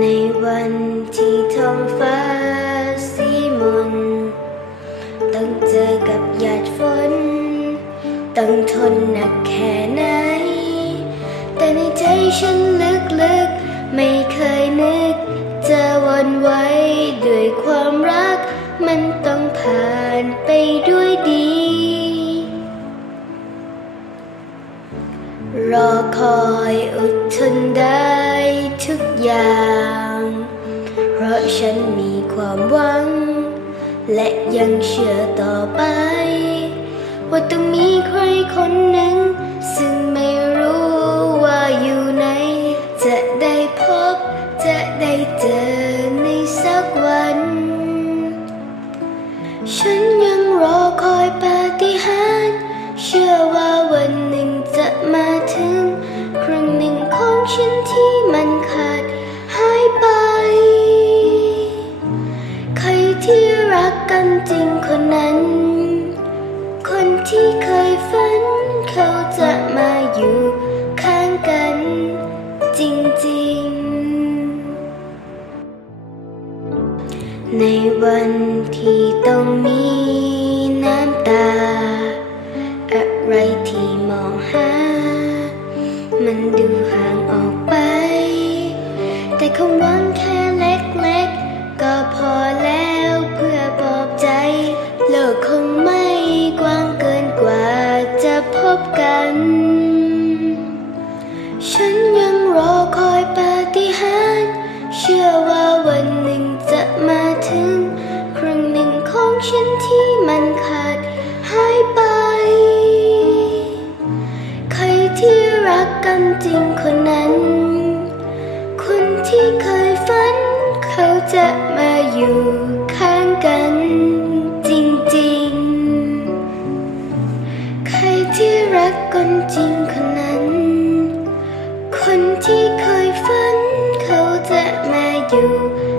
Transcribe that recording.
ในวันที่ท้องฟ้าสีมน ต้องเจอกับหยาดฝน ต้องทนหนักแค่ไหน แต่ในใจฉันลึกๆ ไม่เคยนึก จะวันไว้ด้วยความรัก รอคอยอดทนได้ทุกอย่าง เพราะฉันมีความหวัง และยังเชื่อต่อไป ว่าต้องมีใครคนหนึ่ง ซึ่งไม่รู้ว่าอยู่ไหน จะได้พบจะได้เจอในสักวัน รักกันจริงคนนั้น คนที่เคยฝันเขาจะมาอยู่ข้างกันจริงๆ ในวันที่ต้องมีน้ำตา อะไรที่มองหา มันดูห่างออกไป แต่คำหวังแค่เล็กๆ ชื่อว่าวันหนึ่งจะมาถึง ครึ่งหนึ่งของฉันที่มันขาดหายไป ใครที่รักกันจริงคนนั้น คนที่เคยฝัน เขาจะมาอยู่ข้างกัน you.